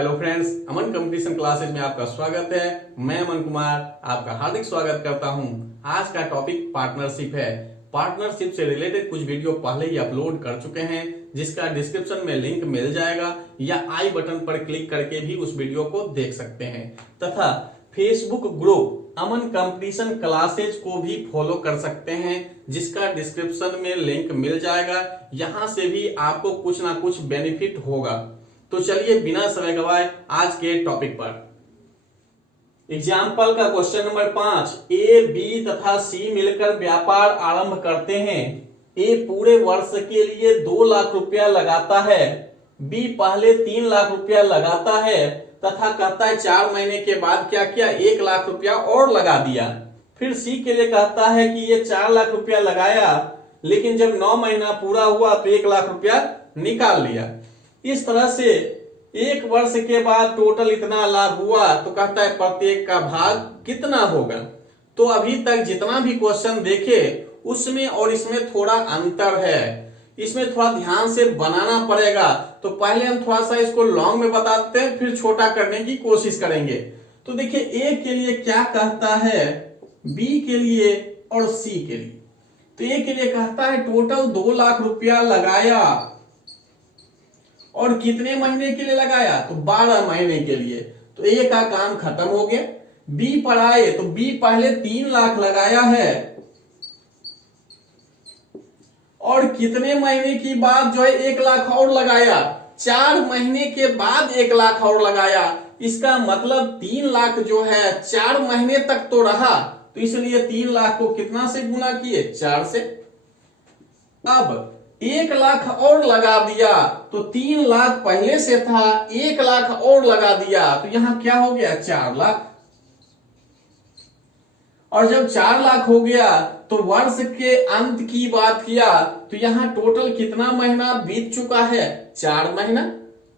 Hello friends, अमन competition classes में आपका स्वागत है। मैं अमन कुमार आपका हार्दिक स्वागत करता हूं। आज का टॉपिक पार्टनरशिप है। पार्टनरशिप से रिलेटेड कुछ वीडियो पहले ही अपलोड कर चुके हैं, जिसका डिस्क्रिप्शन में लिंक मिल जाएगा या आई बटन पर क्लिक करके भी उस वीडियो को देख सकते हैं। तथा फेसबुक ग्रुप अमन कंपटीशन क्लासेज को भी फॉलो कर सकते हैं, जिसका डिस्क्रिप्शन में लिंक मिल जाएगा। यहां से भी आपको कुछ ना कुछ बेनिफिट होगा। तो चलिए बिना समय गवाए आज के टॉपिक पर। एग्जाम्पल का क्वेश्चन नंबर 5, ए, बी तथा सी मिलकर व्यापार आरंभ करते हैं। ए पूरे वर्ष के लिए 2 लाख रुपया लगाता है, बी पहले 3 लाख रुपया लगाता है तथा कहता है 4 महीने के बाद क्या किया, 1 लाख रुपया और लगा दिया। फिर सी के लिए कहता है कि ये 4 लाख रुपया लगाया, लेकिन जब 9 महीना पूरा हुआ तो 1 लाख रुपया निकाल लिया। इस तरह से 1 वर्ष के बाद टोटल इतना लाभ हुआ, तो कहता है प्रत्येक का भाग कितना होगा। तो अभी तक जितना भी क्वेश्चन देखे उसमें और इसमें थोड़ा अंतर है, इसमें थोड़ा ध्यान से बनाना पड़ेगा। तो पहले हम थोड़ा सा इसको लॉन्ग में बताते हैं, फिर छोटा करने की कोशिश करेंगे। तो देखिए ए के लिए क्या कहता है, बी के लिए और सी के लिए। तो ए के लिए कहता है टोटल 2 लाख रुपया लगाया और कितने महीने के लिए लगाया, तो 12 महीने के लिए। तो ए का काम खत्म हो गया। बी पर आए तो बी पहले 3 लाख लगाया है और कितने महीने की बाद जो है 1 लाख और लगाया, 4 महीने के बाद 1 लाख और लगाया। इसका मतलब 3 लाख जो है 4 महीने तक तो रहा, तो इसलिए 3 लाख को कितना से गुना किए, 4 से। अब 1 लाख और लगा दिया, तो 3 लाख पहले से था, 1 लाख और लगा दिया, तो यहां क्या हो गया, 4 लाख। और जब 4 लाख हो गया तो वर्ष के अंत की बात किया, तो यहां टोटल कितना महीना बीत चुका है, 4 महीना।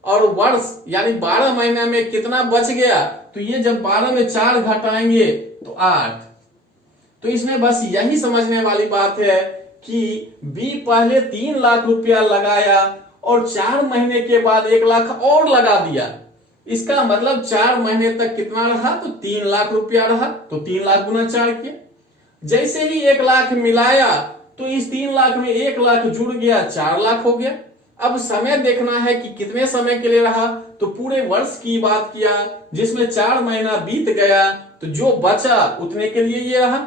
और वर्ष यानी 12 महीना में कितना बच गया, तो ये जब 12 में 4 घटाएंगे तो 8। तो इसमें बस यही समझने वाली बात है कि बी पहले 3 लाख रुपया लगाया और 4 महीने के बाद 1 लाख और लगा दिया। इसका मतलब 4 महीने तक कितना रहा, तो 3 लाख रुपया रहा। तो 3 लाख गुना 4 किया। जैसे ही 1 लाख मिलाया तो इस 3 लाख में 1 लाख जुड़ गया, 4 लाख हो गया। अब समय देखना है कि कितने समय के लिए रहा, तो पूरे वर्ष की बात किया जिसमें 4 महीना बीत गया, तो जो बचा उतने के लिए ये रहा।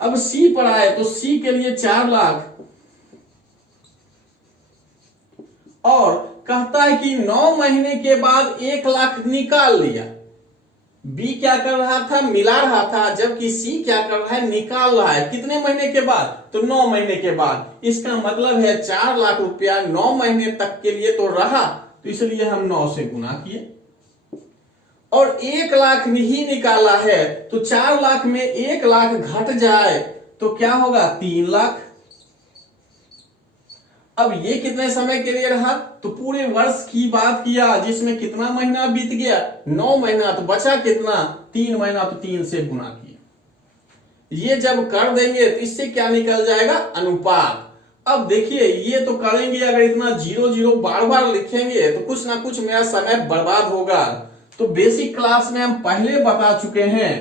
अब सी पर आए तो सी के लिए 4 लाख और कहता है कि 9 महीने के बाद 1 लाख निकाल लिया। बी क्या कर रहा था, मिला रहा था, जबकि सी क्या कर रहा है, निकाल रहा है। कितने महीने के बाद, तो 9 महीने के बाद। इसका मतलब है 4 लाख रुपया 9 महीने तक के लिए तो रहा, तो इसलिए हम 9 से गुना किए। और 1 लाख ही निकाला है, तो 4 लाख में 1 लाख घट जाए तो क्या होगा, 3 लाख। अब ये कितने समय के लिए रहा, तो पूरे वर्ष की बात किया जिसमें कितना महीना बीत गया, 9 महीना, तो बचा कितना, 3 महीना, तो 3 से गुना किया। ये जब कर देंगे तो इससे क्या निकल जाएगा, अनुपात। अब देखिए ये तो करेंगे, अगर इतना 0 0 बार बार लिखेंगे तो कुछ ना कुछ मेरा समय बर्बाद होगा। तो बेसिक क्लास में हम पहले बता चुके हैं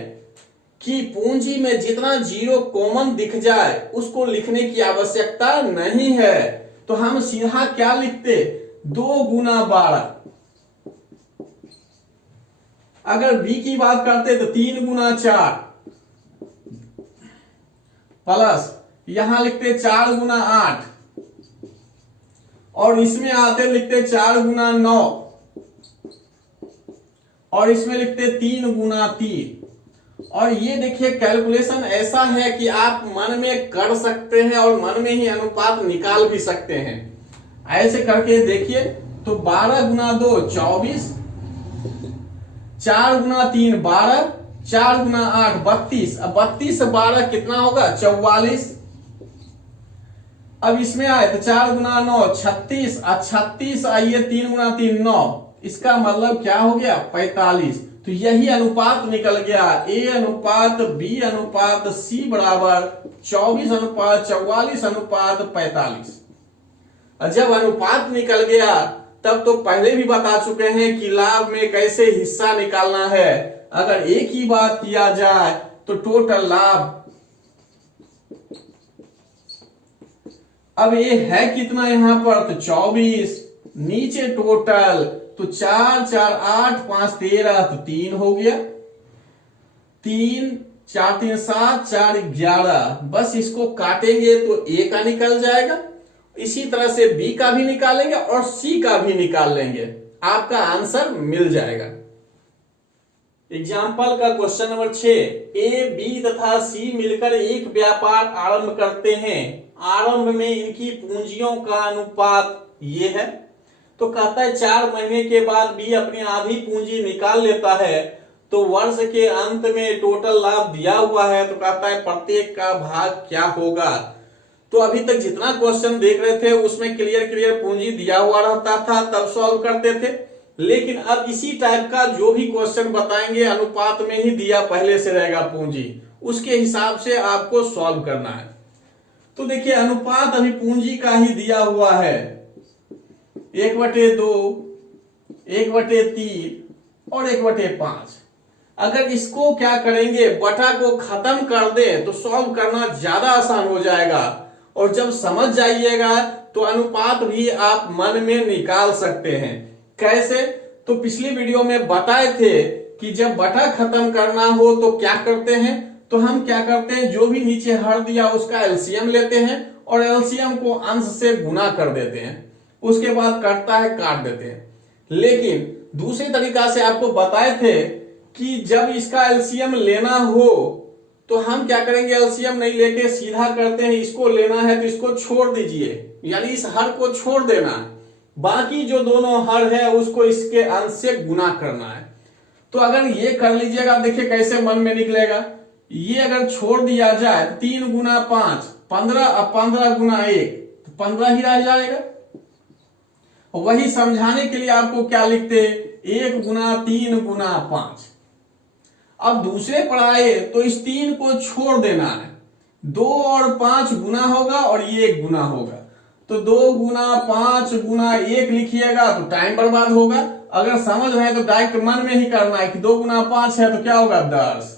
कि पूंजी में जितना 0 कॉमन दिख जाए उसको लिखने की आवश्यकता नहीं है। तो हम सीधा क्या लिखते, 2 गुना 12। अगर बी की बात करते तो 3 गुना 4 प्लस यहां लिखते 4 गुना 8 और इसमें आते लिखते 4 गुना 9 और इसमें लिखते 3 गुना 3। और ये देखिए कैलकुलेशन ऐसा है कि आप मन में कर सकते हैं और मन में ही अनुपात निकाल भी सकते हैं। ऐसे करके देखिए, तो 12 गुना 2 24, 4 गुना 3 12, 4 गुना 8 32। अब 32 से 12 कितना होगा, 44। अब इसमें आए तो 4 गुना 9 36, 36 आइए 3 गुना 3 9। इसका मतलब क्या हो गया, 45। तो यही अनुपात निकल गया, ए अनुपात बी अनुपात सी बराबर 24 अनुपात 44 अनुपात 45। जब अनुपात निकल गया तब तो पहले भी बता चुके हैं कि लाभ में कैसे हिस्सा निकालना है। अगर एक ही बात किया जाए तो टोटल लाभ, अब ये है कितना यहां पर, तो 24, नीचे टोटल तो 4 4 8 5 13, तो 3 हो गया, 3 4 3 7 4 11, बस इसको काटेंगे तो ए का निकल जाएगा। इसी तरह से बी का भी निकालेंगे और सी का भी निकाल लेंगे, आपका आंसर मिल जाएगा। एग्जाम्पल का क्वेश्चन नंबर 6, ए बी तथा सी मिलकर एक व्यापार आरंभ करते हैं। आरंभ में इनकी पूंजियों का अनुपात ये है। तो कहता है 4 महीने के बाद बी अपनी आधी पूंजी निकाल लेता है, तो वर्ष के अंत में टोटल लाभ दिया हुआ है, तो कहता है प्रत्येक का भाग क्या होगा। तो अभी तक जितना क्वेश्चन देख रहे थे उसमें क्लियर पूंजी दिया हुआ रहता था, तब सॉल्व करते थे। लेकिन अब इसी टाइप का जो भी क्वेश्चन बताएंगे अनुपात में ही दिया पहले से रहेगा पूंजी, उसके हिसाब से आपको सॉल्व करना है। तो देखिए अनुपात अभी पूंजी का ही दिया हुआ है, 1/2, 1/3 और 1/5। अगर इसको क्या करेंगे, बटा को खत्म कर दे तो सॉल्व करना ज्यादा आसान हो जाएगा, और जब समझ जाइएगा तो अनुपात भी आप मन में निकाल सकते हैं। कैसे, तो पिछली वीडियो में बताए थे कि जब बटा खत्म करना हो तो क्या करते हैं, तो हम क्या करते हैं, जो भी नीचे हर दिया उसका एलसीएम लेते हैं और एलसीएम को अंश से गुना कर देते हैं, उसके बाद कटता है काट देते हैं। लेकिन दूसरी तरीका से आपको बताए थे कि जब इसका एलसीएम लेना हो तो हम क्या करेंगे, एलसीएम नहीं लेके सीधा करते हैं, इसको लेना है तो इसको छोड़ दीजिए, यानी इस हर को छोड़ देना, बाकी जो दोनों हर है उसको इसके अंश से गुना करना है। तो अगर ये कर लीजिएगा, देखिए कैसे मन में निकलेगा। ये अगर छोड़ दिया जाए 3 गुना 5 15, अब 15 गुना 1 तो 15 ही रह जाएगा। वही समझाने के लिए आपको क्या लिखते, 1 गुना 3 गुना 5। अब दूसरे पर आए तो इस 3 को छोड़ देना है, 2 और 5 गुना होगा और ये 1 गुना होगा, तो 2 गुना 5 गुना 1 लिखिएगा तो टाइम बर्बाद होगा। अगर समझ रहे हैं तो डायरेक्ट मन में ही करना है कि 2 गुना 5 है तो क्या होगा 10।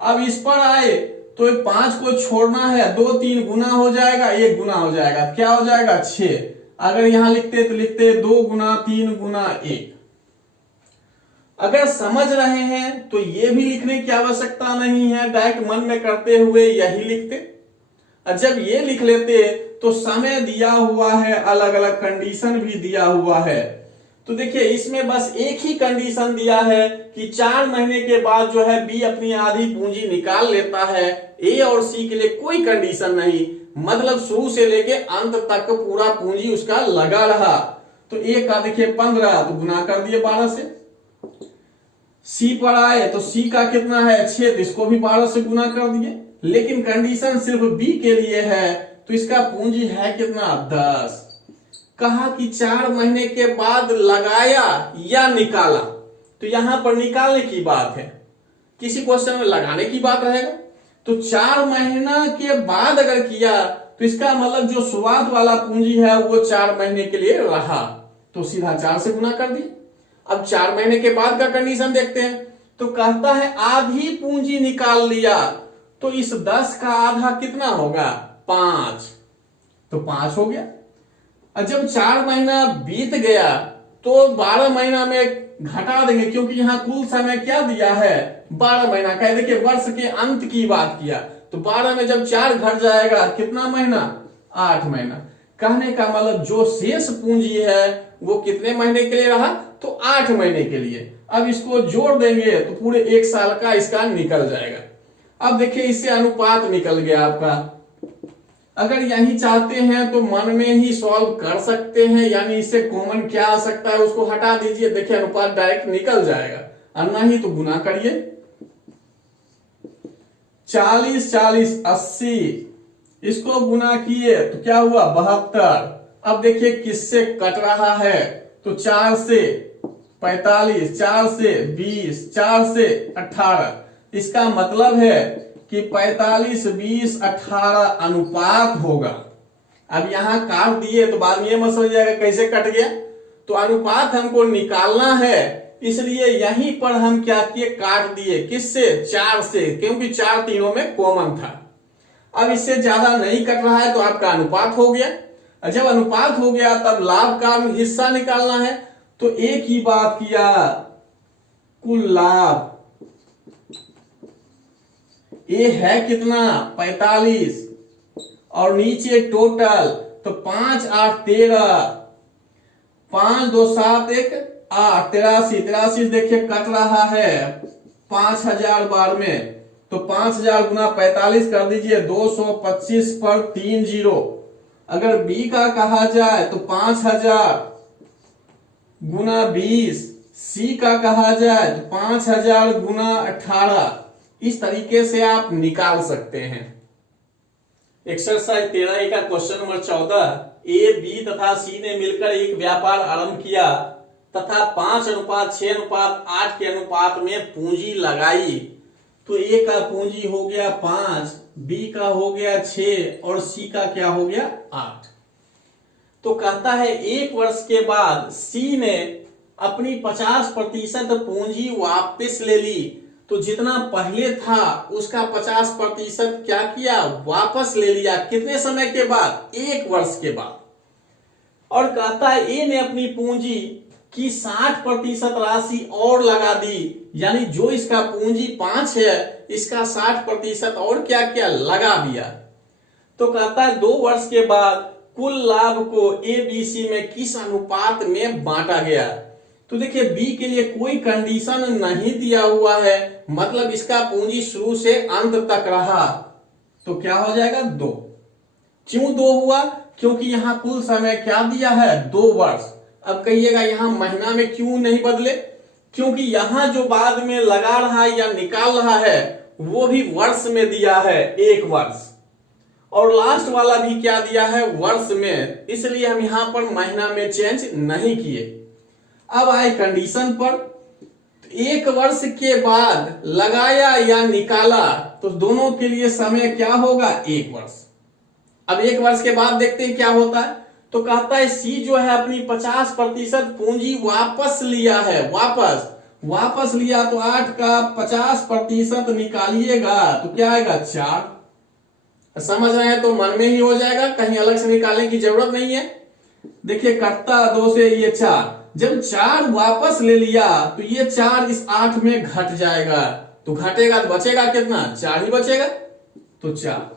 अब इस पर आए तो 5 को छोड़ना है, 2 3 गुना हो जाएगा, 1 गुना हो जाएगा, क्या हो जाएगा 6। अगर यहां लिखते तो लिखते 2 गुना 3 गुना 1। अगर समझ रहे हैं तो ये भी लिखने की आवश्यकता नहीं है, डायरेक्ट मन में करते हुए यही लिखते। और जब ये लिख लेते तो समय दिया हुआ है, अलग अलग कंडीशन भी दिया हुआ है। तो देखिए इसमें बस एक ही कंडीशन दिया है कि 4 महीने के बाद जो है बी अपनी आधी पूंजी निकाल लेता है। ए और सी के लिए कोई कंडीशन नहीं, मतलब शुरू से लेके अंत तक पूरा पूंजी उसका लगा रहा। तो ए का देखिए 15 तो गुना कर दिए 12 से। सी पर आए तो सी का कितना है 6, तो इसको भी 12 से गुना कर दिए। लेकिन कंडीशन सिर्फ बी के लिए है, तो इसका पूंजी है कितना 10। कहा कि 4 महीने के बाद लगाया या निकाला, तो यहां पर निकालने की बात है, किसी क्वेश्चन में लगाने की बात रहेगा। तो 4 महीना के बाद अगर किया तो इसका मतलब जो शुरुआत वाला पूंजी है वो 4 महीने के लिए रहा, तो सीधा 4 से गुना कर दिए। अब 4 महीने के बाद का कंडीशन देखते हैं, तो कहता है आधी पूंजी निकाल लिया, तो इस 10 का आधा कितना होगा 5, तो 5 हो गया। और जब 4 महीना बीत गया तो 12 महीना में घटा देंगे, क्योंकि यहां कुल समय क्या दिया है 12 महीना का। देखिए वर्ष के अंत की बात किया, तो 12 में जब 4 घट जाएगा कितना महीना 8 महीना। कहने का मतलब जो शेष पूंजी है वो कितने महीने के लिए रहा, तो 8 महीने के लिए। अब इसको जोड़ देंगे तो पूरे 1 साल का इसका निकल जाएगा। अब देखिए इससे अनुपात निकल गया आपका। अगर यही चाहते हैं तो मन में ही सॉल्व कर सकते हैं, यानी इससे कॉमन क्या आ सकता है उसको हटा दीजिए, देखिए अनुपात डायरेक्ट निकल जाएगा। और नहीं तो गुना करिए, 40 40 80, इसको गुना किए तो क्या हुआ 72। अब देखिए किससे कट रहा है, तो 4 से 45, 4 से 20, 4 से 18। इसका मतलब है कि 45 20 18 अनुपात होगा। अब यहां काट दिए तो बाद में ये मत समझ जाएगा कैसे कट गया, तो अनुपात हमको निकालना है, इसलिए यहीं पर हम क्या किए, काट दिए। किससे? 4 से, क्योंकि 4 तीनों में कॉमन था। अब इससे ज्यादा नहीं कट रहा है तो आपका अनुपात हो गया। जब अनुपात हो गया तब लाभ का हिस्सा निकालना है, तो एक ही बात किया, कुल लाभ ये है कितना, 45, और नीचे टोटल, तो 5 8 13, 5 2 7 1 8, 83 देखिए कट रहा है 5000 बार में, तो 5000 गुना 45 कर दीजिए, 225 पर 3 जीरो। अगर बी का कहा जाए तो 5000 गुना 20, सी का कहा जाए तो 5000 गुना 18। इस तरीके से आप निकाल सकते हैं। एक्सरसाइज 13A का क्वेश्चन नंबर 14, ए, बी तथा सी ने मिलकर एक व्यापार आरंभ किया तथा 5:6:8 के अनुपात में पूंजी लगाई। तो ए का पूंजी हो गया 5, बी का हो गया 6 और सी का क्या हो गया 8। तो कहता है 1 वर्ष के बाद सी ने अपनी 50% पूंजी वापस ले ली। तो जितना पहले था उसका 50% क्या किया, वापस ले लिया। कितने समय के बाद? 1 वर्ष के बाद। और कहता है ए ने अपनी पूंजी की 60% राशि और लगा दी, यानी जो इसका पूंजी 5 है इसका 60% और क्या किया, लगा दिया। तो कहता है 2 वर्ष के बाद कुल लाभ को ए बी सी में किस अनुपात में बांटा गया। तो देखिए बी के लिए कोई कंडीशन नहीं दिया हुआ है, मतलब इसका पूंजी शुरू से अंत तक रहा, तो क्या हो जाएगा 2। क्यों 2 हुआ? क्योंकि यहां कुल समय क्या दिया है, 2 वर्ष। अब कहिएगा यहां महीना में क्यों नहीं बदले? क्योंकि यहां जो बाद में लगा रहा है या निकाल रहा है वो भी वर्ष में दिया है, 1 वर्ष, और लास्ट वाला भी क्या दिया है, वर्ष में, इसलिए हम यहां पर महीना में चेंज नहीं किए। अब आए कंडीशन पर, 1 वर्ष के बाद लगाया या निकाला तो दोनों के लिए समय क्या होगा, 1 वर्ष। अब 1 वर्ष के बाद देखते हैं क्या होता है। तो कहता है सी जो है अपनी 50% पूंजी वापस लिया है, वापस लिया, तो 8 का 50% निकालिएगा तो क्या आएगा, 4। समझ रहे हैं तो मन में ही हो जाएगा, कहीं अलग से निकालने की जरूरत नहीं है। देखिए कटता 2 से ये 4, जब 4 वापस ले लिया तो ये 4 इस 8 में घट जाएगा, तो घटेगा तो बचेगा कितना, 4 ही बचेगा, तो 4।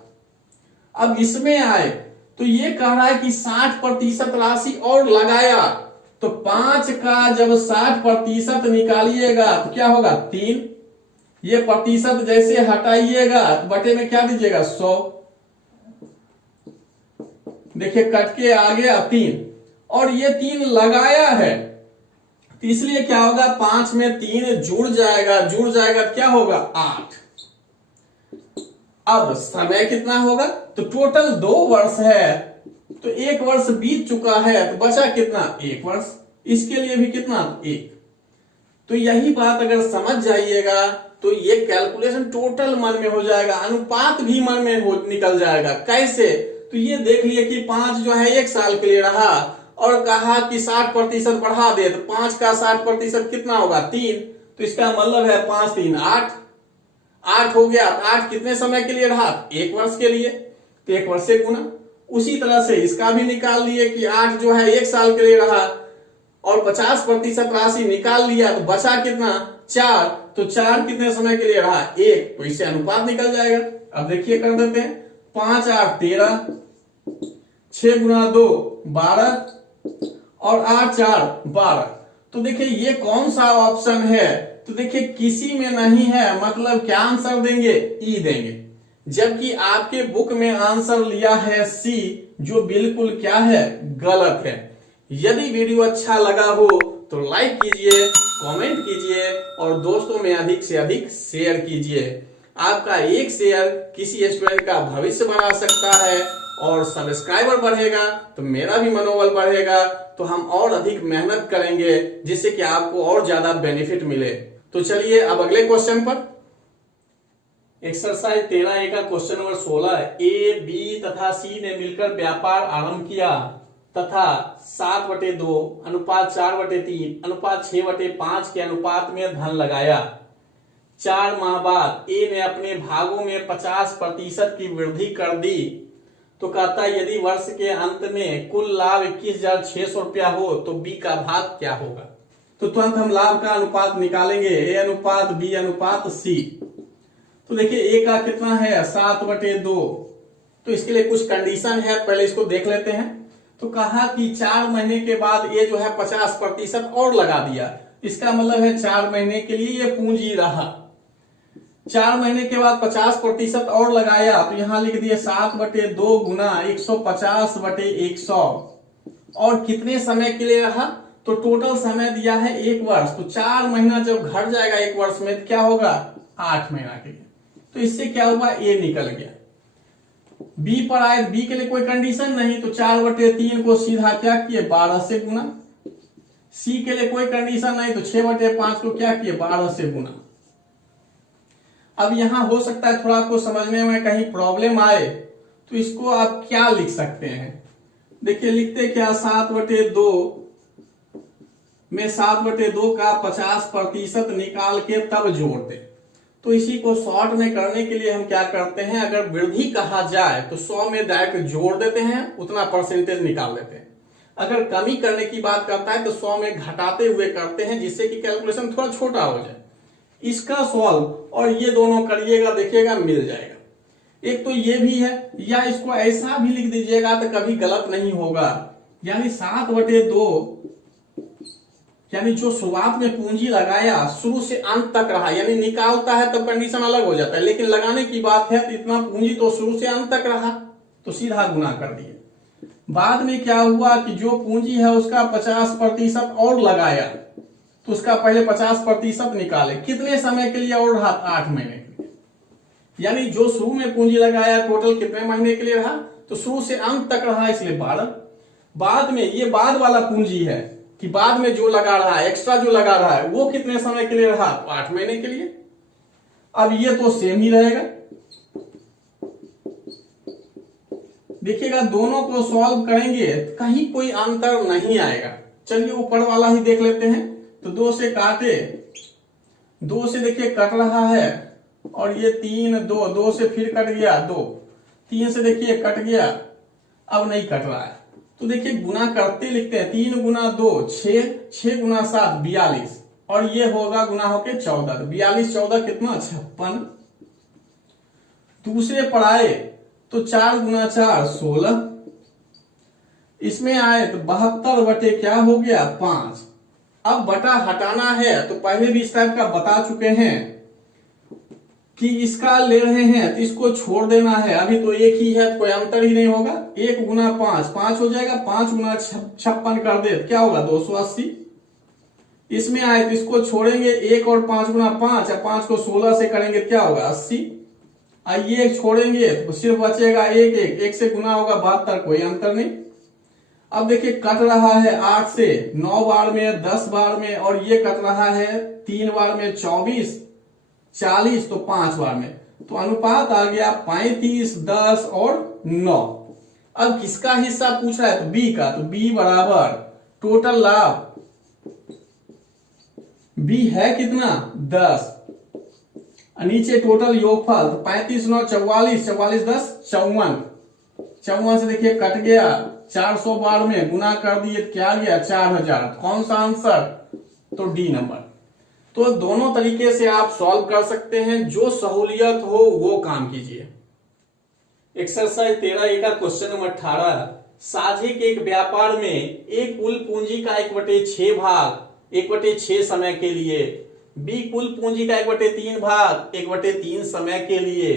अब इसमें आए तो ये कह रहा है कि 60% राशि और लगाया, तो 5 का जब 60% निकालिएगा तो क्या होगा, 3। ये प्रतिशत जैसे हटाइएगा तो बटे में क्या दीजिएगा, 100। देखिए कट के आ गया 3, और ये 3 लगाया है, तो इसलिए क्या होगा, 5 में 3 जुड़ जाएगा तो क्या होगा, 8। अब समय कितना होगा, तो टोटल 2 वर्ष है, तो 1 वर्ष बीत चुका है, तो बचा कितना, 1 वर्ष। इसके लिए भी कितना, 1। तो यही बात अगर समझ जाइएगा तो ये कैलकुलेशन टोटल मन में हो जाएगा, अनुपात भी मन में निकल जाएगा। कैसे? तो ये देख लिए कि 5 जो है 1 साल के लिए रहा, और कहा कि 60% बढ़ा दे, तो 5 का 60% कितना होगा, 3। तो इसका मतलब है 5 3 8 हो गया। 8 कितने समय के लिए रहा, 1 वर्ष के लिए, तो 1 वर्ष से गुना। उसी तरह से इसका भी निकाल लिए कि 8 जो है 1 साल के लिए रहा, और 50% राशि निकाल लिया, तो बचा कितना, 4। तो 4 कितने समय के लिए रहा, 1, तो इससे अनुपात निकल जाएगा। अब देखिए कर देते हैं, 5 8 13, 6 गुना 2 12, और 8 4 12। तो देखिए ये कौन सा ऑप्शन है, तो देखिए किसी में नहीं है, मतलब क्या आंसर देंगे, ई देंगे। जबकि आपके बुक में आंसर लिया है सी, जो बिल्कुल क्या है, गलत है। यदि वीडियो अच्छा लगा हो तो लाइक कीजिए, कमेंट कीजिए, और दोस्तों में अधिक से अधिक शेयर कीजिए। आपका एक शेयर किसी स्टूडेंट का भविष्य बना सकता है, और सब्सक्राइबर बढ़ेगा तो मेरा भी मनोबल बढ़ेगा, तो हम और अधिक मेहनत करेंगे जिससे कि आपको और ज्यादा बेनिफिट मिले। तो चलिए अब अगले क्वेश्चन पर। एक्सरसाइज 13A का क्वेश्चन नंबर 16, ए बी तथा सी ने मिलकर व्यापार आरंभ किया तथा 7/2 अनुपात 4/3 अनुपात 6/5 के अनुपात में धन लगाया। 4 माह बाद ए ने अपने भागों में 50% की वृद्धि कर दी। तो कहता है यदि वर्ष के अंत में कुल लाभ 21,600 रुपया हो तो बी का भाग क्या होगा। तो तुरंत हम लाभ का अनुपात निकालेंगे, ए अनुपात बी अनुपात सी। तो देखिए ए का कितना है 7/2। तो इसके लिए कुछ कंडीशन है, पहले इसको देख लेते हैं। तो कहा कि 4 महीने के बाद ये जो है 50% और लगा दिया। इसका मतलब है 4 महीने के लिए ये पूंजी रहा। 4 महीने के बाद 50% और लगाया, तो यहां लिख दिए 7/2 गुना 150/100। और कितने समय के लिए रहा, तो टोटल समय दिया है 1 वर्ष। तो 4 महीना जब घट जाएगा 1 वर्ष में तो क्या होगा 8 महीना के लिए। तो इससे क्या हुआ ए निकल गया। बी पर आए, बी के लिए कोई कंडीशन नहीं, तो 4/3 को सीधा क्या किए 12 से गुना। सी के लिए कोई कंडीशन नहीं, तो 6/5 को क्या किए 12 से गुना। अब यहां हो सकता है थोड़ा आपको समझने में कहीं प्रॉब्लम आए, तो इसको आप क्या लिख सकते हैं। देखिए लिखते क्या 7/2 में 7/2 का 50% निकाल के तब जोड़ दे। तो इसी को शॉर्ट में करने के लिए हम क्या करते हैं, अगर वृद्धि कहा जाए तो 100 में डायरेक्ट जोड़ देते हैं, उतना परसेंटेज निकाल देते हैं। अगर कमी करने की बात करता है तो 100 में घटाते हुए करते हैं, जिससे कि कैलकुलेशन थोड़ा छोटा हो जाए। इसका सॉल्व और ये दोनों करिएगा, देखिएगा मिल जाएगा। एक तो ये भी है, या इसको ऐसा भी लिख दीजिएगा तो कभी गलत नहीं होगा। यानी 7/2 यानी जो शुरुआत में पूंजी लगाया शुरू से अंत तक रहा, यानी निकालता है तब कंडीशन अलग हो जाता है, लेकिन लगाने की बात है तो इतना पूंजी तो शुरू से अंत तक रहा, तो सीधा गुना कर दिए। बाद में क्या हुआ कि जो पूंजी है उसका 50% और लगाया, तो उसका पहले 50% निकाले। कितने समय के लिए और रहा 8 महीने के लिए। यानी जो शुरू में पूंजी लगाया टोटल कितने महीने के लिए रहा, तो शुरू से अंत तक रहा, इसलिए 12। बाद में ये बाद वाला पूंजी है कि बाद में जो लगा रहा है, एक्स्ट्रा जो लगा रहा है वो कितने समय के लिए रहा, 8 महीने के लिए। अब ये तो सेम ही रहेगा। देखिएगा दोनों को सॉल्व करेंगे कहीं कोई अंतर नहीं आएगा। चलिए ऊपर वाला ही देख लेते हैं। तो 2 से काटे, 2 से देखिए कट रहा है, और ये 3 2 से फिर कट गया 2, 3 से देखिए कट गया, अब नहीं कट रहा है। तो देखिए गुना करते लिखते हैं, 3 गुना 2 6, 6 गुना 7 42, और ये होगा गुना होके 14। 42 14 कितना 56। दूसरे पर आए तो 4 गुना 4 16। इसमें आए तो 72 बटे क्या हो गया 5। अब बटा हटाना है, तो पहले भी इस टाइप का बता चुके हैं कि इसका ले रहे हैं तो इसको छोड़ देना है। अभी तो एक ही है तो कोई अंतर ही नहीं होगा। 1 गुना 5 5 हो जाएगा, 5 गुना 56 कर दे क्या होगा 280। इसमें आए तो इसको छोड़ेंगे, 1 और 5 गुना 5, 5 को 16 से करेंगे क्या होगा 80। ये छोड़ेंगे तो सिर्फ बचेगा 1 1, 1 से गुना होगा 72, कोई अंतर नहीं। अब देखिए कट रहा है 8 से 9 बार में 10 बार में, और ये कट रहा है 3 बार में 24 40, तो 5 बार में, तो अनुपात आ गया 35 10 और 9। अब किसका हिस्सा पूछ रहा है, तो बी का। तो बी बराबर टोटल लाभ, बी है कितना 10, नीचे टोटल योगफल, तो 35 9 44, 44 10 54, 54 से देखिए कट गया 400 बार में गुना कर दिए क्या गया 4000। कौन सा आंसर, तो डी नंबर। तो दोनों तरीके से आप सॉल्व कर सकते हैं, जो सहूलियत हो वो काम कीजिए। एक्सरसाइज 13A का क्वेश्चन नंबर 18, साझे के एक व्यापार में एक कुल पूंजी का 1/6 भाग 1/6 समय के लिए, बी कुल पूंजी का 1/3 भाग 1/3 समय के लिए,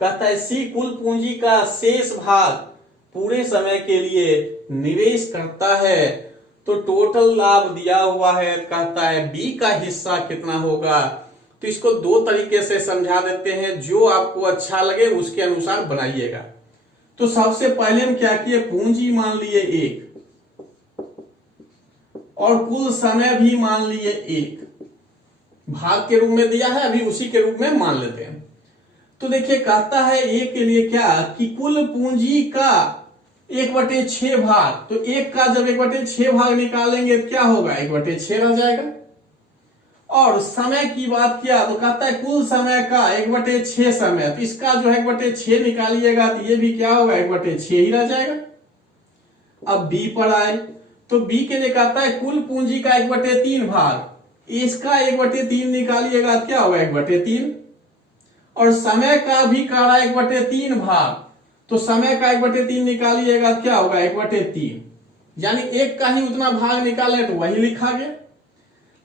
कहता है सी कुल पूंजी का शेष भाग पूरे समय के लिए निवेश करता है। तो टोटल लाभ दिया हुआ है, कहता है बी का हिस्सा कितना होगा। तो इसको 2 तरीके से समझा देते हैं, जो आपको अच्छा लगे उसके अनुसार बनाइएगा। तो सबसे पहले हम क्या किए, पूंजी मान लिए 1 और कुल समय भी मान लिए 1, भाग के रूप में दिया है, अभी उसी के रूप में मान लेते हैं। तो देखिए कहता है ए के लिए क्या कि कुल पूंजी का 1/6 भाग, तो 1 का जब 1/6 भाग निकालेंगे तो क्या होगा, 1/6 रह जाएगा। और समय की बात किया तो कहता है कुल समय का 1/6 समय, तो इसका जो है 1/6 निकालिएगा तो ये भी क्या होगा, 1/6 ही रह जाएगा। अब बी पर आए तो बी के लिए कहता है कुल पूंजी का 1/3 भाग, इसका 1/3 निकालिएगा तो क्या होगा, 1/3। और समय का भी कह रहा है 1/3 भाग, तो समय का 1/3 निकालिएगा तो क्या होगा, 1/3। यानी एक का ही उतना भाग निकाले तो वही लिखा गया।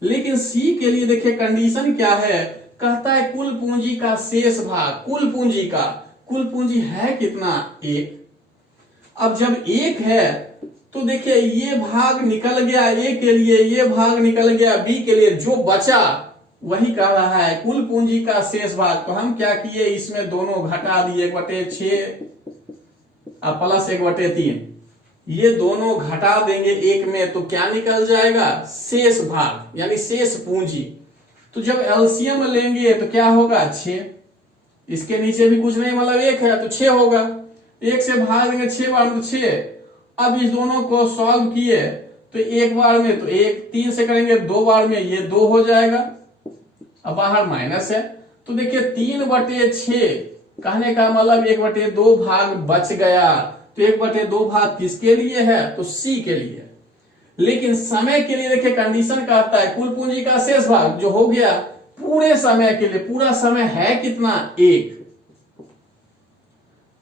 लेकिन सी के लिए देखिए कंडीशन क्या है, कहता है कुल पूंजी का शेष भाग, कुल पूंजी है कितना, 1। अब जब 1 है तो देखिए ये भाग निकल गया ए के लिए, ये भाग निकल गया बी के लिए, जो बचा वही कह रहा है कुल पूंजी का शेष भाग। तो हम क्या किए, इसमें दोनों घटा दिए, 1/6 प्लस 1/3, ये दोनों घटा देंगे एक में तो क्या निकल जाएगा, शेष भाग यानी शेष पूंजी। तो जब एलसीएम लेंगे तो क्या होगा, 6। इसके नीचे भी कुछ नहीं, मतलब 1 है तो 6 होगा, 1 से भाग देंगे 6 बार तो 6। अब इस दोनों को सॉल्व किए तो एक बार में तो 1, 3 से करेंगे 2 बार में ये 2 हो जाएगा। अब बाहर माइनस है तो देखिए 3/6 कहने का मतलब 1/2 भाग बच गया। तो 1/2 भाग किसके लिए है, तो सी के लिए। लेकिन समय के लिए देखिए कंडीशन कहता है कुल पूंजी का शेष भाग जो हो गया पूरे समय के लिए, पूरा समय है कितना, 1।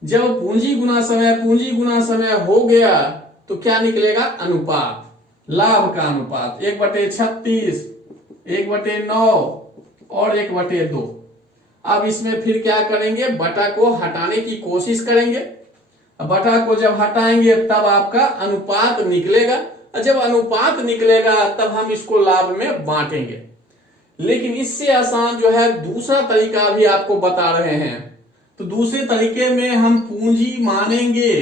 जब पूंजी गुना समय हो गया तो क्या निकलेगा, अनुपात, लाभ का अनुपात 1/36, 1/9 और 1/2। अब इसमें फिर क्या करेंगे, बटा को हटाने की कोशिश करेंगे। बटा को जब हटाएंगे तब आपका अनुपात निकलेगा, और जब अनुपात निकलेगा तब हम इसको लाभ में बांटेंगे। लेकिन इससे आसान जो है दूसरा तरीका भी आपको बता रहे हैं। तो दूसरे तरीके में हम पूंजी मानेंगे,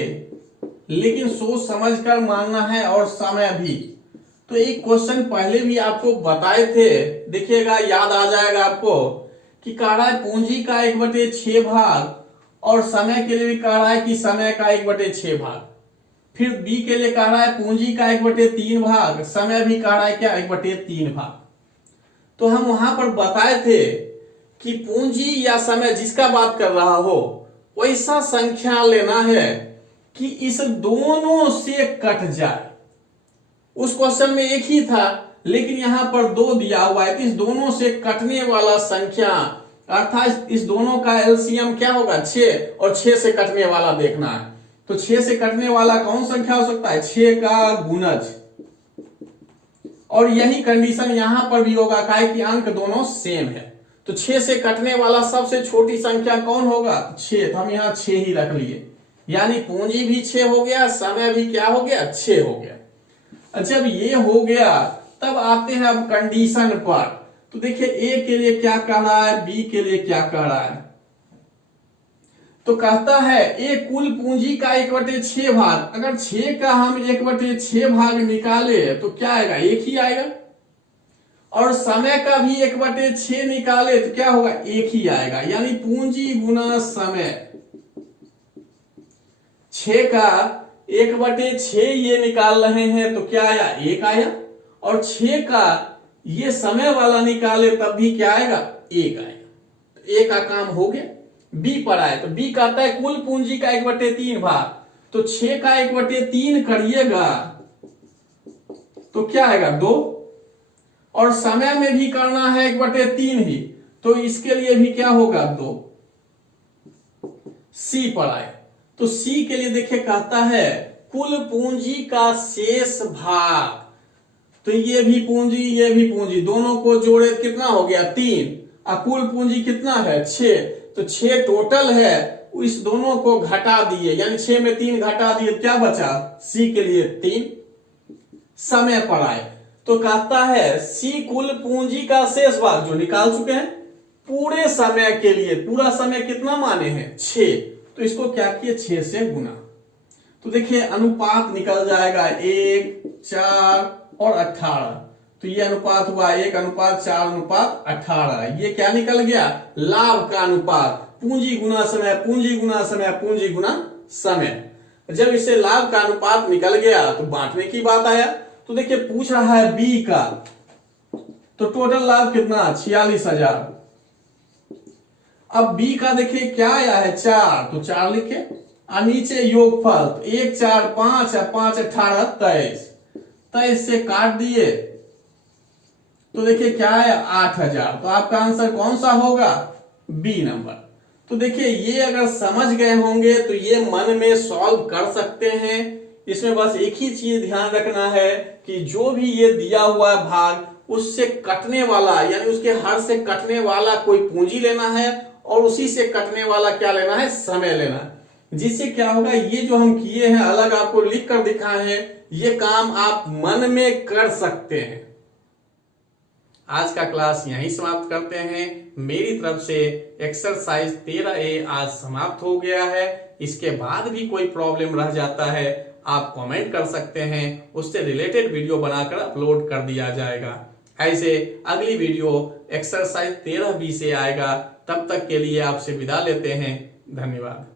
लेकिन सोच समझ कर मानना है और समय भी। तो एक क्वेश्चन पहले भी आपको बताए थे, देखिएगा याद आ जाएगा आपको, कि कह रहा है पूंजी का 1/6 भाग और समय के लिए भी कह रहा है कि समय का 1/6 भाग। फिर बी के लिए कह रहा है पूंजी का 1/3 भाग, समय भी कह रहा है क्या, 1/3 भाग। तो हम वहां पर बताए थे कि पूंजी या समय जिसका बात कर रहा हो वैसा संख्या लेना है कि इस दोनों से कट जाए। उस क्वेश्चन में 1 ही था, लेकिन यहां पर 2 दिया हुआ है, इस दोनों से कटने वाला संख्या, अर्थात इस दोनों का एलसीएम क्या होगा, 6, और 6 से कटने वाला देखना है। तो 6 से कटने वाला कौन संख्या हो सकता है, 6 का गुणज। और यही कंडीशन यहां पर भी होगा, काहे कि अंक दोनों सेम है। तो 6 से कटने वाला सबसे छोटी संख्या कौन होगा, 6। तो हम यहां 6 ही रख लिए, यानी पूंजी भी 6 हो गया, समय भी क्या हो गया, 6 हो गया। अच्छा, जब ये हो गया तब आते हैं अब कंडीशन पर। तो देखिए ए के लिए क्या कह रहा है, बी के लिए क्या कह रहा है। तो कहता है ए कुल पूंजी का 1/6 भाग, अगर 6 का हम 1/6 भाग निकाले तो क्या आएगा, 1 ही आएगा। और समय का भी 1/6 निकाले तो क्या होगा, 1 ही आएगा। यानी पूंजी गुना समय, 6 का 1/6 ये निकाल रहे हैं तो क्या आया, 1 आया। और 6 का ये समय वाला निकाले तब भी क्या आएगा, 1 आएगा। तो ए का काम हो गया। बी पर आए तो बी कहता है कुल पूंजी का 1/3 भाग, तो 6 का 1/3 करिएगा तो क्या आएगा, 2। और समय में भी करना है 1/3 ही, तो इसके लिए भी क्या होगा, 2। सी पर आए तो सी के लिए देखिए कहता है कुल पूंजी का शेष भाग, तो ये भी पूंजी दोनों को जोड़े कितना हो गया, 3। और कुल पूंजी कितना है, 6। तो 6 टोटल है, इस दोनों को घटा दिए, यानी 6 में 3 घटा दिए, क्या बचा, सी के लिए 3। समय पर आए तो कहता है सी कुल पूंजी का शेष भाग जो निकाल चुके हैं पूरे समय के लिए, पूरा समय कितना माने हैं, 6। तो इसको क्या किए, 6 से गुना। तो देखिए अनुपात निकल जाएगा 1, 4 और 18। तो ये अनुपात हुआ 1:4:18। ये क्या निकल गया, लाभ का अनुपात, पूंजी गुना समय, पूंजी गुना समय, पूंजी गुना समय। जब इससे लाभ का अनुपात निकल गया तो बांटने की बात आया। तो देखिए पूछ रहा है बी का, तो टोटल लाभ कितना 46,000। अब बी का देखिए क्या आया है 4, तो 4 लिखे और नीचे योगफल, तो 1 4 5 और 5 18 23, 23 से काट दिए तो देखिए क्या है 8,000। तो आपका आंसर कौन सा होगा, बी नंबर। तो देखिए ये अगर समझ गए होंगे तो ये मन में सॉल्व कर सकते हैं। इसमें बस एक ही चीज ध्यान रखना है कि जो भी ये दिया हुआ भाग उससे कटने वाला यानी उसके हर से कटने वाला कोई पूंजी लेना है और उसी से कटने वाला क्या लेना है, समय लेना है। जिससे क्या होगा, ये जो हम किए हैं अलग आपको लिख कर दिखाए हैं, ये काम आप मन में कर सकते हैं। आज का क्लास यहीं समाप्त करते हैं। मेरी तरफ से एक्सरसाइज 13A आज समाप्त हो गया है। इसके बाद भी कोई प्रॉब्लम रह जाता है आप कमेंट कर सकते हैं, उससे रिलेटेड वीडियो बनाकर अपलोड कर दिया जाएगा। ऐसे अगली वीडियो एक्सरसाइज 13B से आएगा। तब तक के लिए आपसे विदा लेते हैं। धन्यवाद।